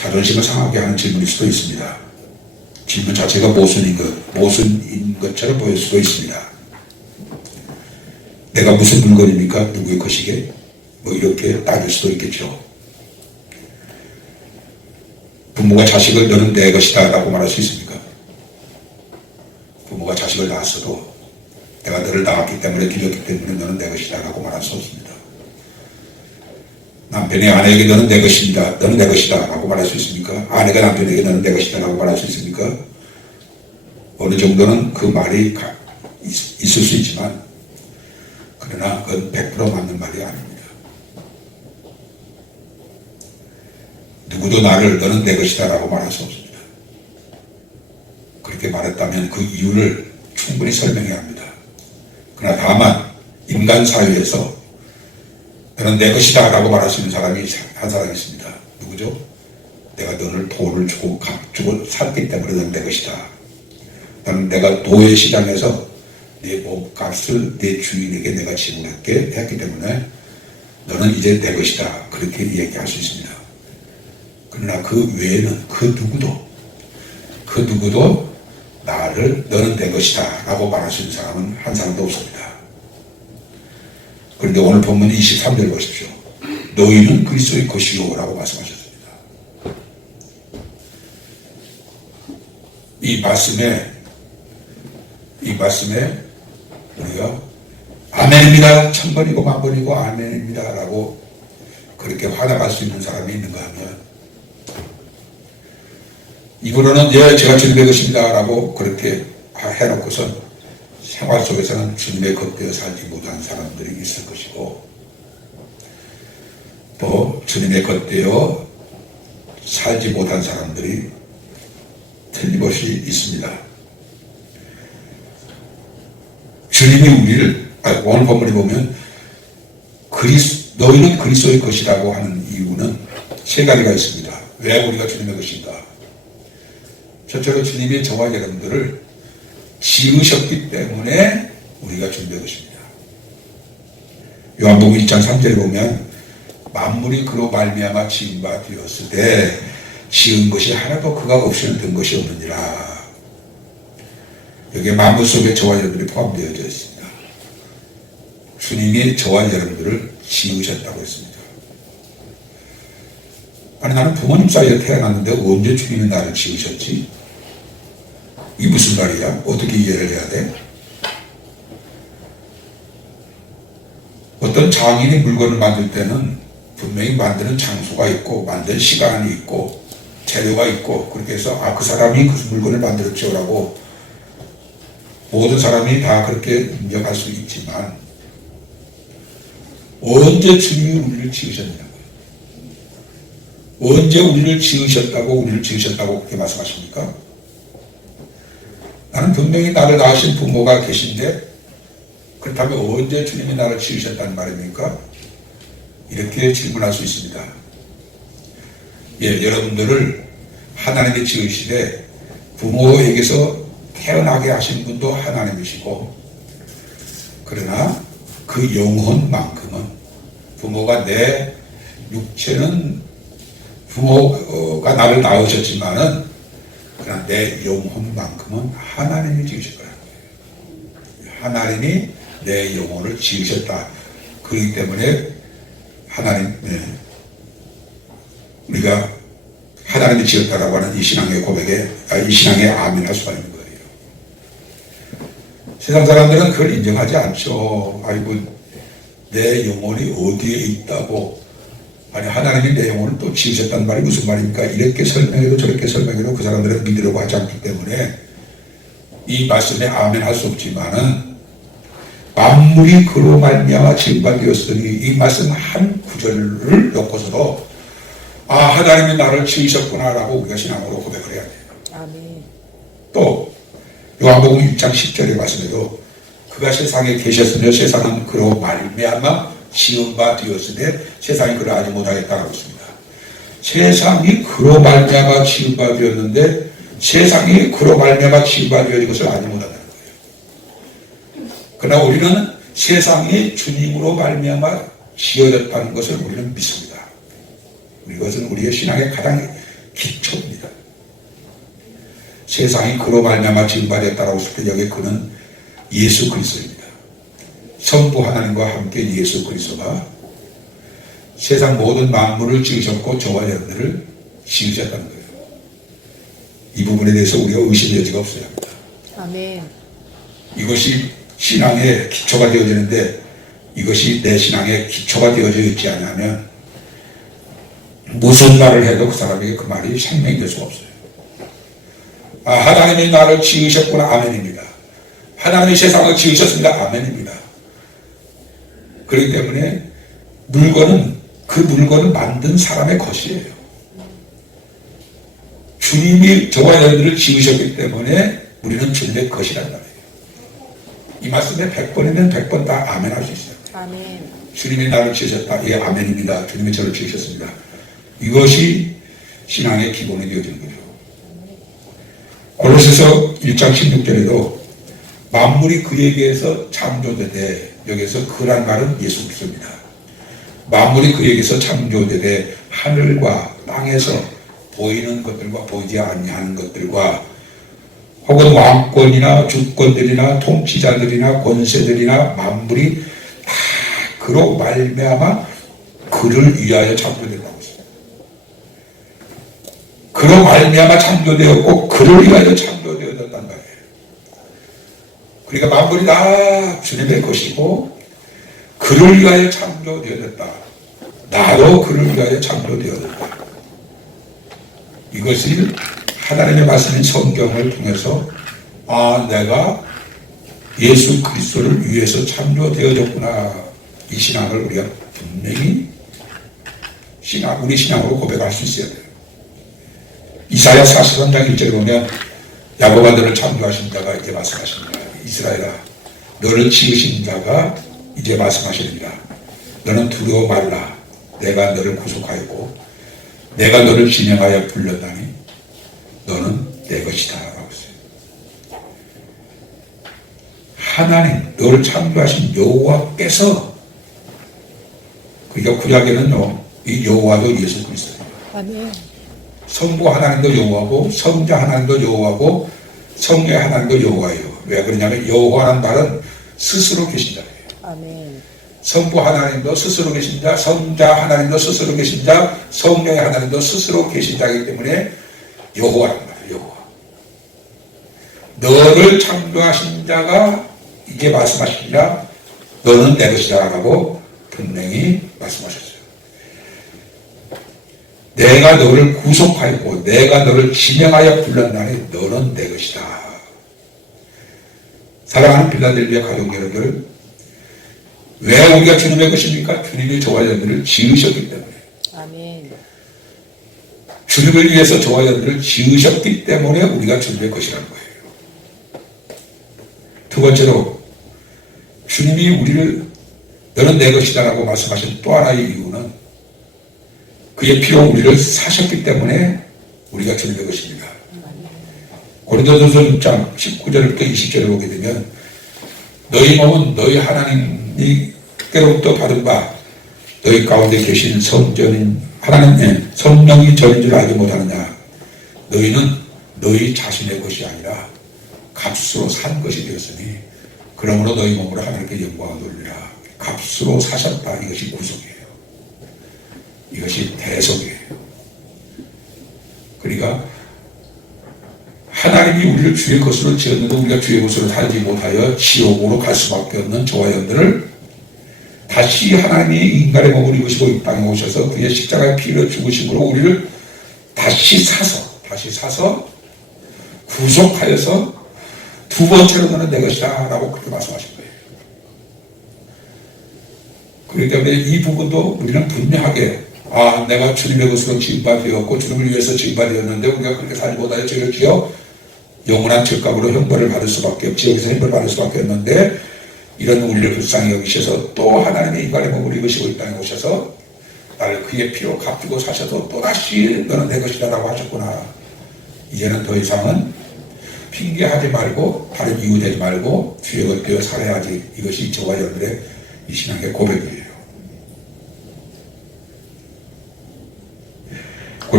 자존심을 상하게 하는 질문일 수도 있습니다. 질문 자체가 모순인 것처럼 보일 수도 있습니다. 내가 무슨 물건입니까? 누구의 것이게? 뭐 이렇게 따질 수도 있겠죠. 부모가 자식을 너는 내 것이다 라고 말할 수 있습니까? 부모가 자식을 낳았어도 내가 너를 낳았기 때문에 길렀기 때문에 너는 내 것이다 라고 말할 수 없습니다. 남편이 아내에게 너는 내 것입니다. 너는 내 것이다 라고 말할 수 있습니까? 아내가 남편에게 너는 내 것이다 라고 말할 수 있습니까? 어느 정도는 그 말이 있을 수 있지만 그러나 그건 100% 맞는 말이 아닙니다. 누구도 나를 너는 내 것이다 라고 말할 수 없습니다. 그렇게 말했다면 그 이유를 충분히 설명해야 합니다. 그러나 다만 인간 사회에서 너는 내 것이다 라고 말할 수 있는 사람이 한 사람이 있습니다. 누구죠? 내가 너를 돈을 주고 값 주고 샀기 때문에 너는 내 것이다. 나는 내가 도의 시장에서 내 몸값을 내 주인에게 내가 지불했기 때문에 너는 이제 내 것이다. 그렇게 얘기할 수 있습니다. 그러나 그 외에는 그 누구도 나를 너는 내 것이다 라고 말할 수 있는 사람은 한 사람도 없습니다. 그런데 오늘 본문 23절 보십시오. 너희는 그리스도의 것이요 라고 말씀하셨습니다. 이 말씀에 우리가 아멘입니다. 1000번이고 10,000번이고 아멘입니다 라고 그렇게 화답할 수 있는 사람이 있는가 하면 입으로는 예 제가 주님의 것입니다 라고 그렇게 해놓고선 생활 속에서는 주님의 것되어 살지 못한 사람들이 있을 것이고 또 주님의 것되어 살지 못한 사람들이 틀림없이 있습니다. 주님이 우리를 오늘 본문에 보면 너희는 그리스도의 것이라고 하는 이유는 세 가지가 있습니다. 왜 우리가 주님의 것인가? 첫째로 주님이 저와 여러분들을 지으셨기 때문에 우리가 주님의 것입니다. 요한복음 1장 3절에 보면 만물이 그로 말미암아 지은 바 되었으되 지은 것이 하나도 그가 없이는 된 것이 없느니라. 여기에 만물 속에 저와 여러분들이 포함되어 있습니다. 주님이 저와 여러분들을 지으셨다고 했습니다. 아니 나는 부모님 사이에 태어났는데 언제 주님이 나를 지으셨지? 이게 무슨 말이야? 어떻게 이해를 해야 돼? 어떤 장인이 물건을 만들 때는 분명히 만드는 장소가 있고 만든 시간이 있고 재료가 있고 그렇게 해서 그 사람이 그 물건을 만들었죠라고 모든 사람이 다 그렇게 인정할 수 있지만 언제 주님이 우리를 지으셨냐고요. 언제 우리를 지으셨다고 그렇게 말씀하십니까? 나는 분명히 나를 낳으신 부모가 계신데 그렇다면 언제 주님이 나를 지으셨다는 말입니까? 이렇게 질문할 수 있습니다. 예, 여러분들을 하나님이 지으시되 부모에게서 태어나게 하신 분도 하나님이시고 그러나 그 영혼만큼은 부모가 내 육체는 부모가 나를 낳으셨지만은 그러나 내 영혼만큼은 하나님이 지으셨더라고요. 하나님이 내 영혼을 지으셨다. 그렇기 때문에 하나님 우리가 하나님이 지었다라고 하는 이 신앙의 고백에 이 신앙에 아멘할 수가 있는 거예요. 세상 사람들은 그걸 인정하지 않죠. 아이고 내 영혼이 어디에 있다고 아니 하나님이 내 영혼을 또 지으셨다는 말이 무슨 말입니까? 이렇게 설명해도 저렇게 설명해도 그 사람들은 믿으려고 하지 않기 때문에 이 말씀에 아멘 할 수 없지만은 만물이 그로 말미암아 지은 바 되었으니 이 말씀 한 구절을 놓고서도 하나님이 나를 지으셨구나 라고 우리가 신앙으로 고백을 해야 돼요. 아멘. 또 요한복음 1장 10절의 말씀에도 그가 세상에 계셨으며 세상은 그로 말미암아 지은 바 되었으되 세상이 그를 알지 못하였다고 했습니다. 세상이 그로 말미암아 지은 바 되었는데 세상이 그로 말미암아 지은 바 되어진 것을 알지 못한다는 거예요. 그러나 우리는 세상이 주님으로 말미암아 지어졌다는 것을 우리는 믿습니다. 이것은 우리의 신앙의 가장 기초입니다. 세상이 그로 말미암아 지음받았다라고 했을 때 여기 그는 예수 그리스도입니다. 성부 하나님과 함께 예수 그리스도가 세상 모든 만물을 지으셨고 저와 여러분들을 지으셨다는 거예요. 이 부분에 대해서 우리가 의심의 여지가 없어야 합니다. 아멘. 이것이 신앙의 기초가 되어지는데 이것이 내 신앙의 기초가 되어져 있지 않으면 무슨 말을 해도 그 사람에게 그 말이 생명이 될 수가 없어요. 아, 하나님이 나를 지으셨구나. 아멘입니다. 하나님이 세상을 지으셨습니다. 아멘입니다. 그렇기 때문에 그 물건은 만든 사람의 것이에요. 주님이 저와 여러분들을 지으셨기 때문에 우리는 주님의 것이란 말이에요. 이 말씀에 100번이면 100번 다 아멘 할 수 있어요. 아멘. 주님이 나를 지으셨다. 예, 아멘입니다. 주님이 저를 지으셨습니다. 이것이 신앙의 기본이 되어지는 거죠. 골로새서 1장 16절에도 만물이 그에게서 창조되되, 여기서 그란 말은 예수 그리스도입니다. 만물이 그에게서 창조되되 하늘과 땅에서 보이는 것들과 보이지 아니하는 것들과 혹은 왕권이나 주권들이나 통치자들이나 권세들이나 만물이 다 그로 말미암아 그를 위하여 창조된다고 했어요. 그로 말미암아 창조되었고 그를 위하여 창조되었단 말이에요. 그러니까 만물이 다 주님의 것이고 그를 위하여 창조되었다. 나도 그를 위하여 창조되었다. 이것을 하나님의 말씀인 성경을 통해서 아, 내가 예수 그리스도를 위해서 창조되어졌구나. 이 신앙을 우리가 분명히 우리 신앙으로 고백할 수 있어야 돼요. 이사야 43장 1절에 보면 야곱아 너를 창조하신 자가 이제 말씀하십니다. 이스라엘아 너를 지으신 자가 이제 말씀하십니다. 너는 두려워 말라. 내가 너를 구속하였고 내가 너를 진영하여 불렀다니 너는 내 것이다 라고 했어요. 하나님 너를 창조하신 여호와께서, 그러니까 구약에는요 이 여호와도 예수 그리스도예요. 아멘. 성부 하나님도 여호와고 성자 하나님도 여호와고 성령 하나님도 여호와예요. 왜 그러냐면 여호와라는 말은 스스로 계신 자예요. 아멘. 성부 하나님도 스스로 계신 자, 성자 하나님도 스스로 계신 자, 성령의 하나님도 스스로 계신 자이기 때문에 여호와란 말이에요. 여호와. 너를 창조하신 자가 이제 말씀하십니다. 너는 내 것이다 라고 분명히 말씀하셨어요. 내가 너를 구속하였고 내가 너를 지명하여 불렀나니 너는 내 것이다. 사랑하는 필라델비아 가족 여러분들, 왜 우리가 주님의 것입니까? 주님이 저와 여러분들을 지으셨기 때문에. 아멘. 주님을 위해서 저와 여러분들을 지으셨기 때문에 우리가 주님의 것이라는 거예요. 두 번째로 주님이 우리를 너는 내 것이다 라고 말씀하신 또 하나의 이유는 그의 피로 우리를 사셨기 때문에 우리가 주님의 것입니다. 고린도전서 6장 19절부터 20절에 보게 되면 너희 몸은 너희 하나님께로부터 받은 바 너희 가운데 계신 성전인 하나님의 성령이 전인 줄 알지 못하느냐. 너희는 너희 자신의 것이 아니라 값으로 산 것이 되었으니 그러므로 너희 몸으로 하나님께 영광을 돌리라. 값으로 사셨다. 이것이 구속이에요. 이것이 대속이에요. 그러니까 하나님이 우리를 주의 것으로 지었는데 우리가 주의 것으로 살지 못하여 지옥으로 갈 수밖에 없는 저와 여러분들을 다시 하나님이 인간의 몸을 입으시고 이 땅에 오셔서 그의 십자가의 피를 죽으심으로 우리를 다시 사서 구속하여서 두 번째로 너는 내 것이다 라고 그렇게 말씀하신 거예요. 그렇기 때문에 이 부분도 우리는 분명하게 아, 내가 주님의 것으로 지음받되었고 주님을 위해서 지음받되었는데 우리가 그렇게 살지 못하여 죄를 지어 영원한 죄값으로 형벌을 받을 수밖에 없지. 지옥에서 형벌을 받을 수밖에 없는데 이런 우리를 불쌍히 여기셔서 또 하나님의 인간의 몸을 입으시고 이 땅에 오셔서 나를 그의 피로 값주고 사셔서 또다시 너는 내 것이다 라고 하셨구나. 이제는 더 이상은 핑계하지 말고 다른 이유 되지 말고 주의 것 되어 살아야지. 이것이 저와 여러분의 이 신앙의 고백이에요.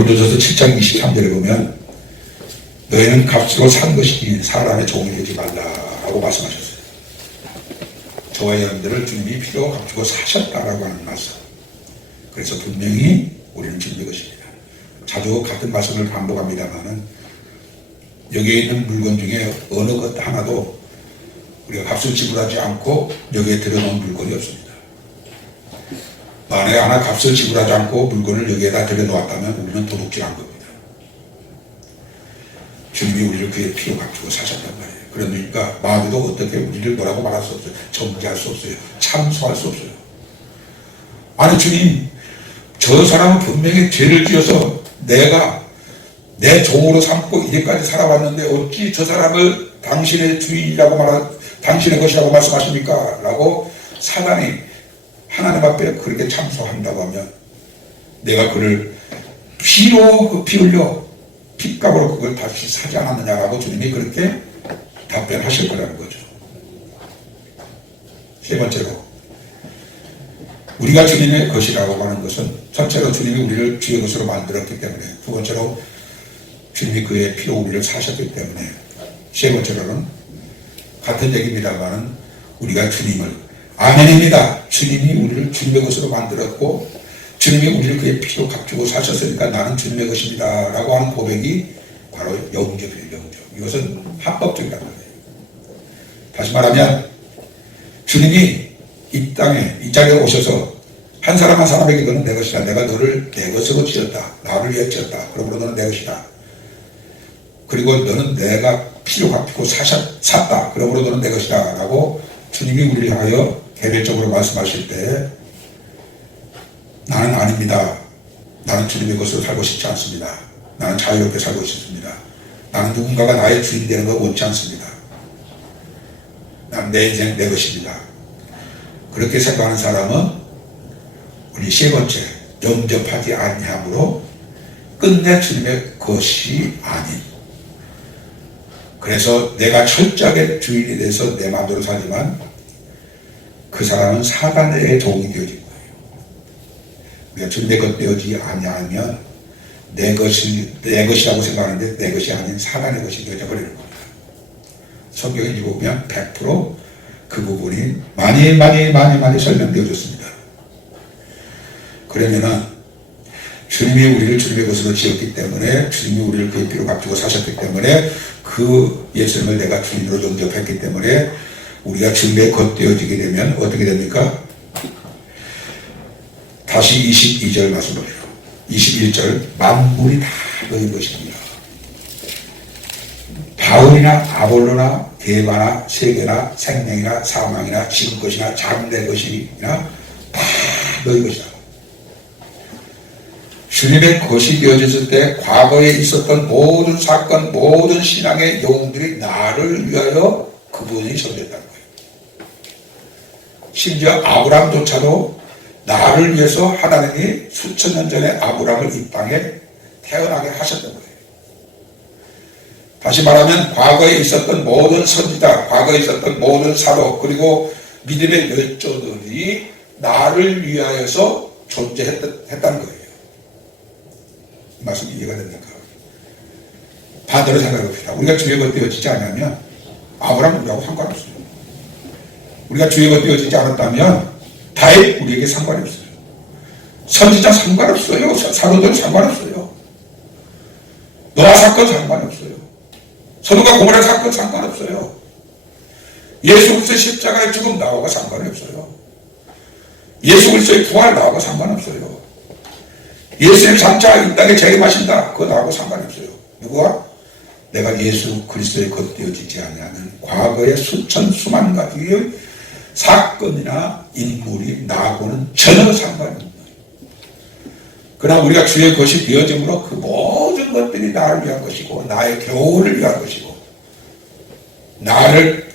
고린도전서 7장 23절에 보면 너희는 값으로 산 것이니 사람의 종이 되지 말라라고 말씀하셨어요. 저와 여러분들을 주님이 피로 값주고 사셨다라고 하는 말씀. 그래서 분명히 우리는 주님의 것입니다. 자주 같은 말씀을 반복합니다만은 여기에 있는 물건 중에 어느 것 하나도 우리가 값을 지불하지 않고 여기에 들여놓은 물건이 없습니다. 만약에 하나 값을 지불하지 않고 물건을 여기에다 들여놓았다면 우리는 도둑질한 겁니다. 주님이 우리를 그의 피로 값주고 사셨단 말이에요. 그러니까 마귀도 어떻게 우리를 뭐라고 말할 수 없어요. 정죄할 수 없어요. 참소할 수 없어요. 아니 주님, 저 사람은 분명히 죄를 지어서 내가 내 종으로 삼고 이제까지 살아왔는데 어찌 저 사람을 당신의 주인이라고 당신의 것이라고 말씀하십니까? 라고 사단이 하나님 앞에 그렇게 참소한다고 하면 내가 그를 피로 피 흘려 핏값으로 그걸 다시 사지 않았느냐라고 주님이 그렇게 답변하실 거라는 거죠. 세 번째로 우리가 주님의 것이라고 하는 것은 첫째로 주님이 우리를 주의 것으로 만들었기 때문에, 두 번째로 주님이 그의 피로 우리를 사셨기 때문에, 세 번째로는 같은 얘기입니다만은 우리가 주님을, 아멘입니다. 주님이 우리를 주님의 것으로 만들었고 주님이 우리를 그의 피로 값주고 사셨으니까 나는 주님의 것입니다 라고 하는 고백이 바로 영접이에요. 영접. 이것은 합법적이라는 거예요. 다시 말하면 주님이 이 땅에 이 자리에 오셔서 한 사람 한 사람에게 너는 내 것이다. 내가 너를 내 것으로 지었다. 나를 위해 지었다. 그러므로 너는 내 것이다. 그리고 너는 내가 피로 값주고 샀다. 그러므로 너는 내 것이다 라고 주님이 우리를 향하여 개별적으로 말씀하실 때 나는 아닙니다. 나는 주님의 것으로 살고 싶지 않습니다. 나는 자유롭게 살고 싶습니다. 나는 누군가가 나의 주인 되는 거 원치 않습니다. 난 내 인생 내 것입니다. 그렇게 생각하는 사람은 우리 세 번째, 영접하지 아니함으로 끝내 주님의 것이 아닌, 그래서 내가 철저하게 주인이 돼서 내 마음대로 살지만 그 사람은 사단의 종이 되어진 거예요. 우리가 주님의 것 되어지지 아니하면 내 것이라고 생각하는데 내 것이 아닌 사단의 것이 되어져 버리는 겁니다. 성경에 읽어보면 100% 그 부분이 많이 설명되어졌습니다. 그러면은 주님이 우리를 주님의 것으로 지었기 때문에, 주님이 우리를 그의 피로 값주고 사셨기 때문에, 그 예수님을 내가 주인으로 영접했기 때문에 우리가 주님의 것 되어지게 되면 어떻게 됩니까? 다시 22절 말씀을 해요. 21절, 만물이 다 너희 것입니다. 바울이나 아볼로나 게바나 세계나 생명이나 사망이나 지금 것이나 장래 것이나 다 너희 것이다. 주님의 것이 되어졌을 때 과거에 있었던 모든 사건, 모든 신앙의 영웅들이 나를 위하여 그분이 전됐다는 거예요. 심지어 아브라함조차도 나를 위해서 하나님이 수천 년 전에 아브라함을 이 땅에 태어나게 하셨던 거예요. 다시 말하면 과거에 있었던 모든 선지자, 과거에 있었던 모든 사도, 그리고 믿음의 열조들이 나를 위하여서 존재했다는 거예요. 이 말씀이 이해가 됩니까? 반대로 생각해 봅시다. 우리가 주의 것 되어지지 않으면 아브라함은 우리하고 상관없어요. 우리가 주의 것 되어지지 않았다면 다윗 우리에게 상관이 없어요. 선지자 상관없어요. 사도들 상관없어요. 노아 사건 상관없어요. 서도가 고모라 사건 상관없어요. 예수 그리스도의 십자가의 죽음 나하고 상관이 없어요. 예수 그리스도의 부활 나하고 상관없어요. 예수님 장차 이 땅에 재림하신다. 그거 나하고 상관이 없어요. 누구와? 내가 예수 그리스도의 것 되어지지 아니하는 과거의 수만 가지의 사건이나 인물이 나하고는 전혀 상관이 없는 거예요. 그러나 우리가 주의 것이 되어짐으로 그 모든 것들이 나를 위한 것이고 나의 교훈을 위한 것이고 나를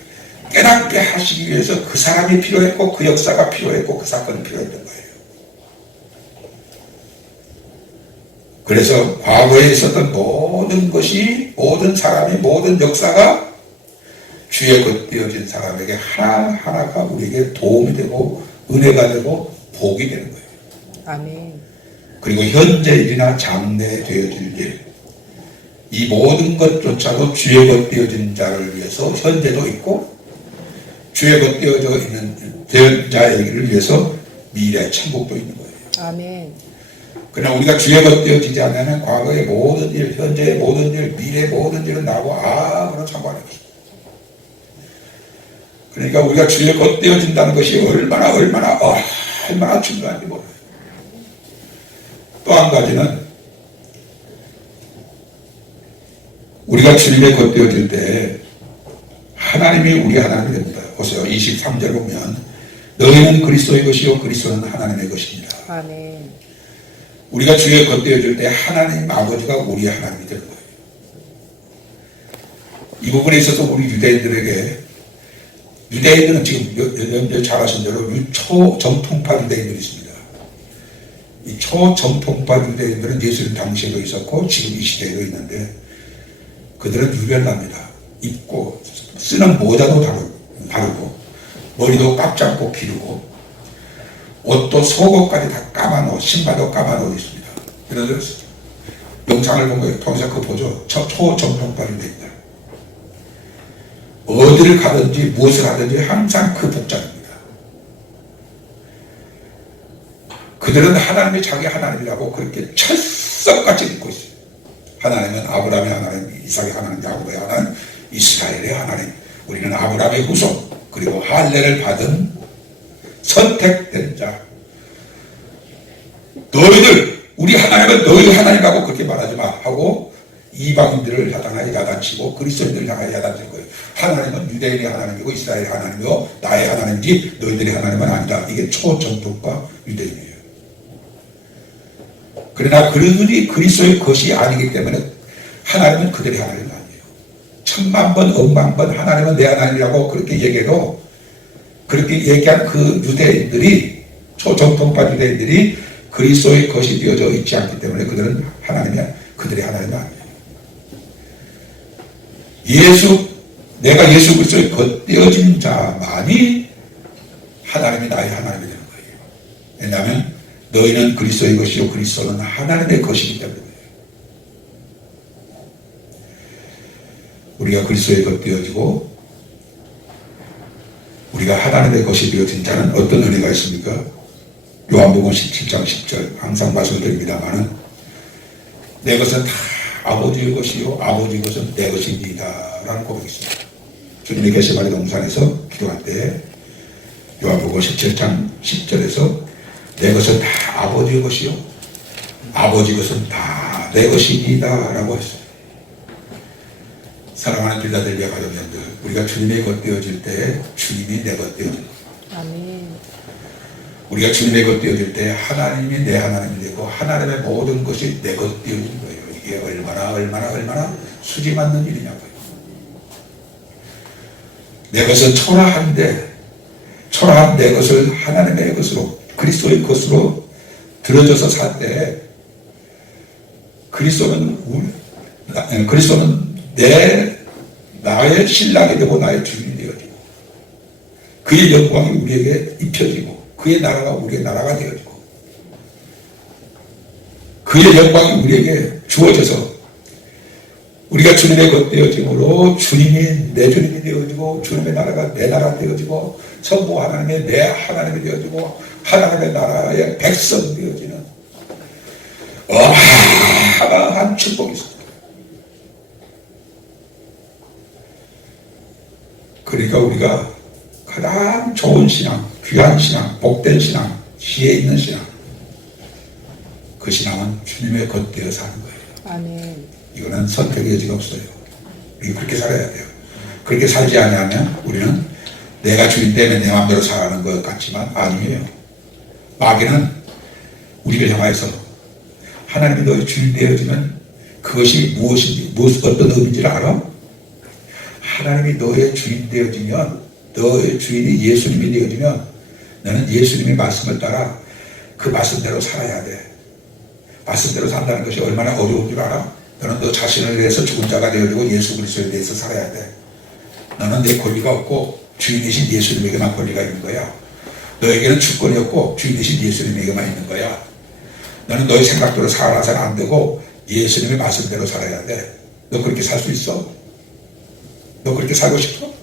깨닫게 하시기 위해서 그 사람이 필요했고 그 역사가 필요했고 그 사건이 필요했던 거예요. 그래서 과거에 있었던 모든 것이, 모든 사람이, 모든 역사가 주의 것 되어진 사람에게 하나하나가 우리에게 도움이 되고 은혜가 되고 복이 되는 거예요. 아멘. 그리고 현재 일이나 장래 되어질 일, 이 모든 것조차도 주의 것 되어진 자를 위해서 현재도 있고 주의 것 되어져 있는 될 자에게를 위해서 미래 천국도 있는 거예요. 아멘. 그러나 우리가 주의 것 되어지지 않으면 과거의 모든 일, 현재의 모든 일, 미래의 모든 일은 나하고 아무런 상관이 없어요. 그러니까 우리가 주의 것 되어진다는 것이 얼마나 중요한지 몰라요. 또 한 가지는 우리가 주님의 것 되어질 때 하나님이 우리 하나님이 됩니다. 보세요. 23절 보면 너희는 그리스도의 것이요 그리스도는 하나님의 것입니다. 아멘. 우리가 주의 것 되어질 때 하나님 아버지가 우리의 하나님이 되는 거예요. 이 부분에 있어서 우리 유대인들은 지금 잘 아신 대로 초정통파 유대인들이 있습니다. 이 초정통파 유대인들은 예수님 당시에도 있었고 지금 이 시대에도 있는데 그들은 유별납니다. 입고 쓰는 모자도 다르고 머리도 깎지 않고 기르고 옷도 속옷까지 다 까만 옷, 신발도 까만 옷 있습니다. 그래서 영상을 본 거예요. 통해서 그거 보죠. 초정통파 유대인들. 어디를 가든지 무엇을 하든지 항상 그 복장입니다. 그들은 하나님이 자기 하나님이라고 그렇게 철석같이 믿고 있어요. 하나님은 아브라함의 하나님, 이삭의 하나님, 야곱의 하나님, 이스라엘의 하나님. 우리는 아브라함의 후손, 그리고 할례를 받은 선택된 자. 너희들, 우리 하나님은 너희 하나님이라고 그렇게 말하지 마 하고 이방인들을 향하여 야단치고 그리스도인들을 향하여 야단칠 거예요. 하나님은 유대인의 하나님이고 이스라엘의 하나님이고 나의 하나님이지 너희들의 하나님은 아니다. 이게 초정통파 유대인이에요. 그러나 그들이 그리스도의 것이 아니기 때문에 하나님은 그들의 하나님이 아니에요. 천만 번, 억만 번 하나님은 내 하나님이라고 그렇게 얘기해도 그렇게 얘기한 그 유대인들이 초정통파 유대인들이 그리스도의 것이 되어져 있지 않기 때문에 그들은 그들의 하나님이 아니에요. 내가 예수 그리스도의 겉되어진 자만이 하나님이 나의 하나님이 되는 거예요. 왜냐하면 너희는 그리스도의 것이요 그리스도는 하나님의 것이기 때문에 우리가 그리스도의 겉되어지고 우리가 하나님의 것이 되어진 자는 어떤 은혜가 있습니까? 요한복음 17장 10절 항상 말씀드립니다마는 내 것은 다 아버지의 것이요 아버지의 것은 내 것입니다 라는 고백이 있습니다. 주님이 겟세마네 동산에서 기도할 때 요한복음 17장 10절에서 내 것은 다 아버지의 것이요 아버지의 것은 다 내 것입니다 라고 했어요. 사랑하는 빌라델비아 가족님들, 우리가 주님의 것 되어질 때 주님이 내 것 되어진 거예요. 아멘. 우리가 주님의 것 되어질 때 하나님이 내 하나님이 되고 하나님의 모든 것이 내 것 되어진 거예요. 이게 얼마나 수지 맞는 일이냐고요. 내 것은 초라한데 초라한 내 것을 하나님의 것으로 그리스도의 것으로 들어져서 살 때 그리스도는 나의 신랑이 되고 나의 주인이 되어지고 그의 영광이 우리에게 입혀지고 그의 나라가 우리의 나라가 되어지고 그의 영광이 우리에게 주어져서 우리가 주님의 것 되어짐으로 주님이 내 주님이 되어지고 주님의 나라가 내 나라가 되어지고 성부 하나님의 내 하나님이 되어지고 하나님의 나라의 백성이 되어지는 어마어마한 축복이 있습니다. 그러니까 우리가 가장 좋은 신앙, 귀한 신앙, 복된 신앙, 지혜 있는 신앙, 그 신앙은 주님의 것 되어 사는 거예요. 아멘. 이거는 선택의 여지가 없어요. 우리 그렇게 살아야 돼요. 그렇게 살지 않으면 우리는 내가 주인 때문에 내 마음대로 살아가는 것 같지만 아니에요. 마귀는 우리를 향하여서 하나님이 너의 주인 되어지면 그것이 무엇인지 어떤 의미인지를 알아? 하나님이 너의 주인 되어지면 너의 주인이 예수님이 되어지면 너는 예수님의 말씀을 따라 그 말씀대로 살아야 돼. 말씀대로 산다는 것이 얼마나 어려운 줄 알아? 너는 너 자신을 위해서 죽은 자가 되어지고 예수 그리스도에 대해서 살아야 돼. 너는 내 권리가 없고 주인이신 예수님에게만 권리가 있는 거야. 너에게는 주권이 없고 주인이신 예수님에게만 있는 거야. 너는 너의 생각대로 살아서는 안 되고 예수님의 말씀대로 살아야 돼. 너 그렇게 살 수 있어? 너 그렇게 살고 싶어?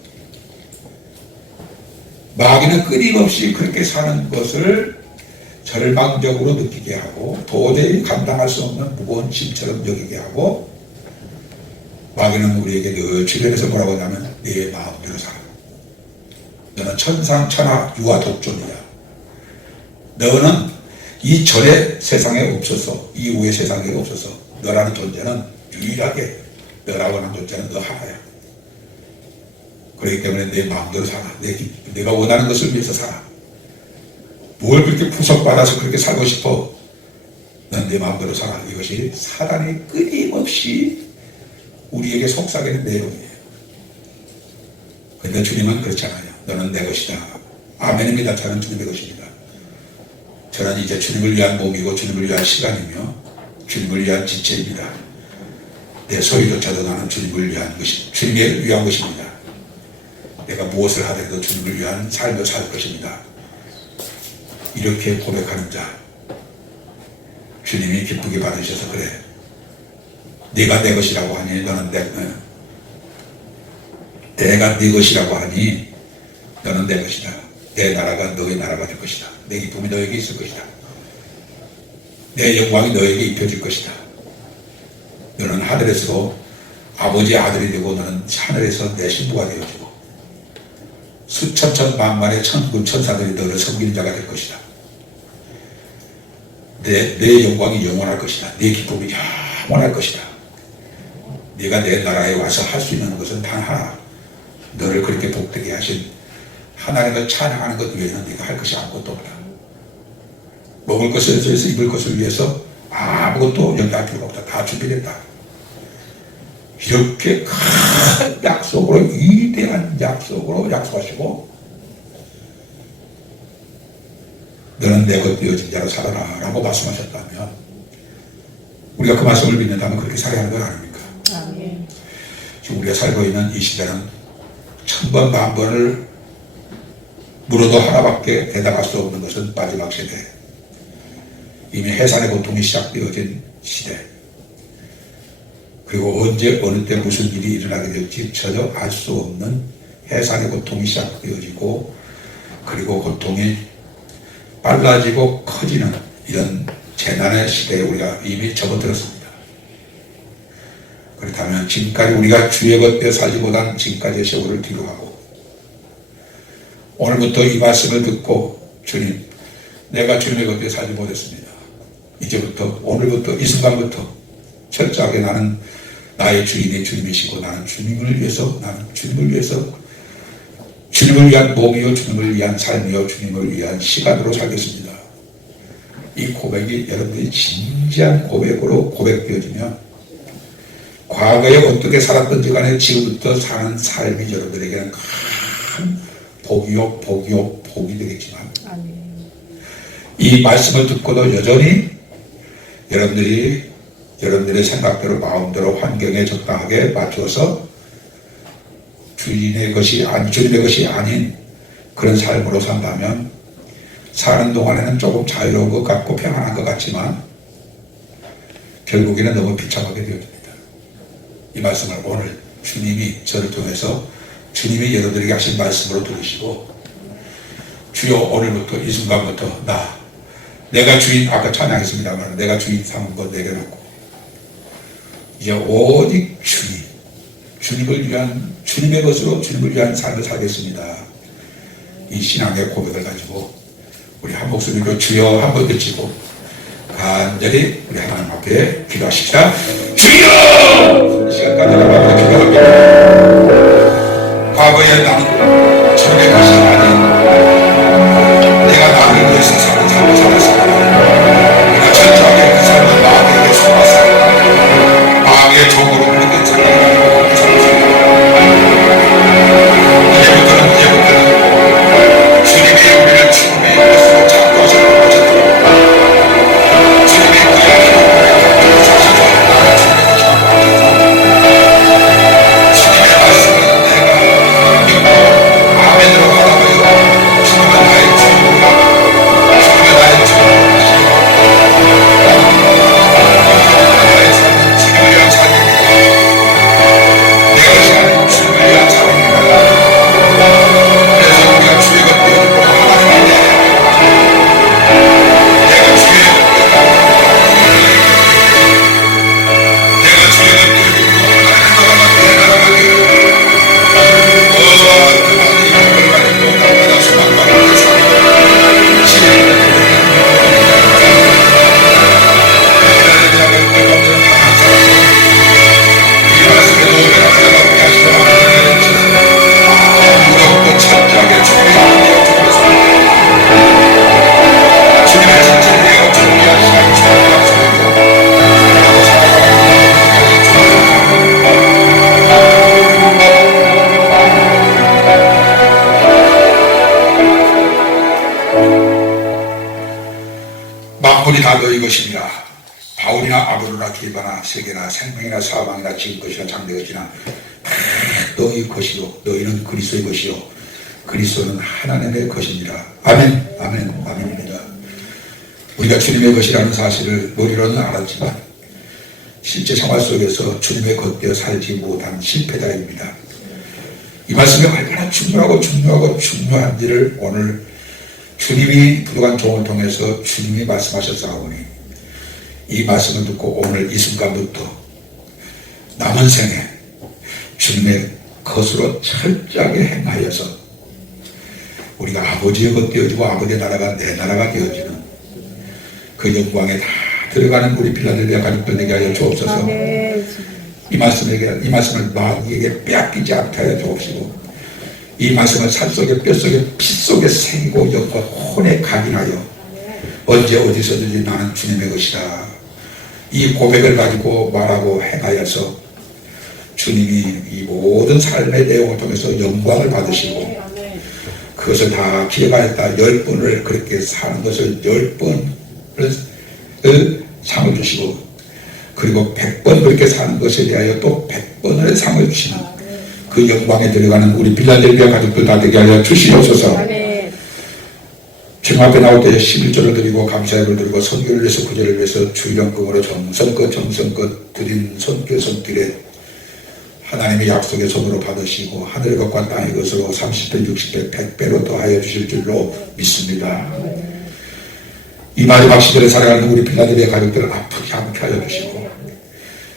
마귀는 끊임없이 그렇게 사는 것을 절망적으로 느끼게 하고 도저히 감당할 수 없는 무거운 짐처럼 여기게 하고, 마귀는 우리에게 늘 주변에서 뭐라고 하냐면 내 마음대로 살아. 너는 천상천하 유아 독존이야. 너는 이전의 세상에 없어서 이후의 세상에 없어서 너라는 존재는 유일하게, 너라고 하는 존재는 너 하나야. 그렇기 때문에 내 마음대로 살아. 내가 원하는 것을 위해서 살아. 뭘 그렇게 구속받아서 그렇게 살고 싶어? 넌 내 마음대로 살아. 이것이 사단이 끊임없이 우리에게 속삭이는 내용이에요. 그런데 주님은 그렇잖아요. 너는 내 것이다. 아멘입니다. 저는 주님의 것입니다. 저는 이제 주님을 위한 몸이고 주님을 위한 시간이며 주님을 위한 지체입니다. 내 소유조차도 나는 주님을 위한 것이, 주님을 위한 것입니다. 내가 무엇을 하더라도 주님을 위한 삶을 살 것입니다. 이렇게 고백하는 자, 주님이 기쁘게 받으셔서 그래. 네가 내 것이라고 하니 너는 내가 네 것이라고 하니 너는 내 것이다. 내 나라가 너의 나라가 될 것이다. 내 기쁨이 너에게 있을 것이다. 내 영광이 너에게 입혀질 것이다. 너는 하늘에서 아버지의 아들이 되고 너는 하늘에서 내 신부가 되어지고 수천천 만만의 천군 천사들이 너를 섬기는 자가 될 것이다. 내 영광이 영원할 것이다. 내 기쁨이 영원할 것이다. 네가 내 나라에 와서 할 수 있는 것은 단 하나, 너를 그렇게 복되게 하신 하나님을 찬양하는 것 외에는 네가 할 것이 아무것도 없다. 먹을 것을 위해서, 입을 것을 위해서 아무것도 염려할 필요가 없다. 다 준비됐다. 이렇게 큰 약속으로, 위대한 약속으로 약속하시고, 너는 내 것 되어진 자로 살아라 라고 말씀하셨다면, 우리가 그 말씀을 믿는다면 그렇게 살아야 하는 건 아닙니까? 아멘. 지금 우리가 살고 있는 이 시대는 천번 만번을 물어도 하나밖에 대답할 수 없는 것은 마지막 세대, 이미 해산의 고통이 시작되어진 시대, 그리고 언제 어느 때 무슨 일이 일어나게 될지 전혀 알 수 없는 해산의 고통이 시작되어지고, 그리고 고통이 빨라지고 커지는 이런 재난의 시대에 우리가 이미 접어들었습니다. 그렇다면 지금까지 우리가 주의 겉에 살기보다는 지금까지의 세월을 뒤로 하고, 오늘부터 이 말씀을 듣고, 주님, 내가 주님의 겉에 살지 못했습니다. 이제부터, 오늘부터, 이 순간부터 철저하게 나는 나의 주인이 주님이시고, 나는 주님을 위해서, 주님을 위한 몸이요, 주님을 위한 삶이요, 주님을 위한 시간으로 살겠습니다. 이 고백이 여러분들이 진지한 고백으로 고백되어지면, 과거에 어떻게 살았던지 간에 지금부터 사는 삶이 여러분들에게는 큰 복이 되겠지만, 아멘. 이 말씀을 듣고도 여전히 여러분들의 생각대로, 마음대로, 환경에 적당하게 맞춰서 주님의 것이 아닌 그런 삶으로 산다면, 사는 동안에는 조금 자유로운 것 같고 평안한 것 같지만 결국에는 너무 비참하게 되어집니다. 이 말씀을 오늘 주님이 저를 통해서, 주님이 여러분들에게 하신 말씀으로 들으시고, 주여, 오늘부터, 이 순간부터 내가 주인, 아까 찬양했습니다만, 내가 주인 삼은 것 내려놓고 이제 오직 주님을 위한, 주님의 것으로 주님을 위한 삶을 살겠습니다. 이 신앙의 고백을 가지고 우리 한 목소리로 주여 한번 외치고 간절히 우리 하나님 앞에 기도하십시다. 주여! 이 시간까지 하나님 앞에 기도합니다. 과거에 나는 주님의 것이 아닌 내가 나를 위해서 사는 삶을 살았습니다. 내가 철저하게 그 삶을 마귀에게 속았습니다. 마귀의 종으로 그렇게 살아가고 살았습니다. 이제부터는 주님이 우리를 주님의 것으로 창조하셨다고 하셨다. 주님의 구약으로 우리를 사셔서 나를 주님의 것이라고 하셨다. 주님의 말씀은 내가 사망이나 지금 것이나 장래 것이나 다 너희 것이요 너희는 그리스도의 것이요 그리스도는 하나님의 것입니다. 아멘 아멘 아멘입니다. 우리가 주님의 것이라는 사실을 머리로는 알았지만 실제 생활 속에서 주님의 것되어 살지 못한 실패자입니다. 이 말씀이 얼마나 중요한지를 오늘 주님이 부족한 종을 통해서 주님이 말씀하셨사오니 이 말씀을 듣고 오늘 이 순간부터 남은 생에 주님의 것으로 철저하게 행하여서 우리가 아버지의 것 되어지고 아버지의 나라가 내 나라가 되어지는 그 영광에 다 들어가는 우리 필라델피아 가족들 되게 하여 주옵소서. 이 말씀을 마귀에게 빼앗기지 않게 하여 주옵시고 이 말씀을 살속에 뼛속에 피속에 새기고 영과 혼에 각인하여 언제 어디서든지 나는 주님의 것이다 이 고백을 가지고 말하고 행하여서 주님이 이 모든 삶의 내용을 통해서 영광을 받으시고 그것을 다 기억하였다 10번을 그렇게 사는 것을 10번을 상을 주시고 그리고 100번 그렇게 사는 것에 대하여 또 100번을 상을 주시는 그 영광에 들어가는 우리 필라델피아 가족들 다 되게 하여 주시옵소서. 주님 앞에 나올 때 11절을 드리고 감사를 드리고 선교를 위해서 구절을 위해서 주일연금으로 정성껏 드린 선교선들에 하나님의 약속의 손으로 받으시고 하늘의 것과 땅의 것으로 30배 60배 100배로 더하여 주실 줄로 믿습니다. 이 마지막 시대를 살아가는 우리 필라델피아 가족들을 아프지 않게 하여 주시고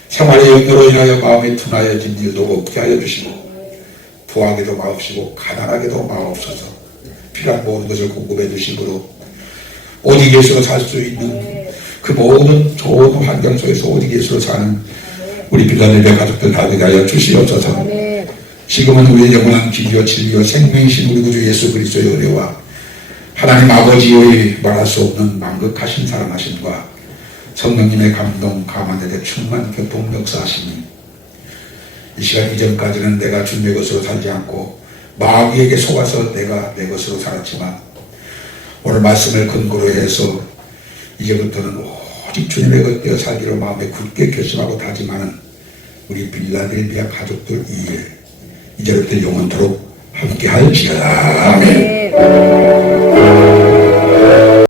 생활의 영역으로 인하여 마음이 둔하여진 일도 없게 하여 주시고 부하게도 마옵시고 가난하게도 마옵소서. 필요한 모든 것을 공급해 주시므로 오직 예수로 살 수 있는 그 모든 좋은 환경 속에서 오직 예수로 사는 우리 필라델피아 가족들 다 되게 하여 주시옵소서. 지금은 우리의 영원한 길이요 진리요 생명이신 우리 구주 예수 그리스도의 은혜와 하나님 아버지의 말할 수 없는 만극하신 사랑하심과 성령님의 감동 감화되되 충만 교통 역사하시니 이 시간 이전까지는 내가 주님의 것으로 살지 않고 마귀에게 속아서 내가 내 것으로 살았지만 오늘 말씀을 근거로 해서 이제부터는 오직 주님의 것 되어 살기로 마음에 굳게 결심하고 다짐하는 우리 필라델피아 가족들 이제부터 영원토록 함께 할지어다. 아멘.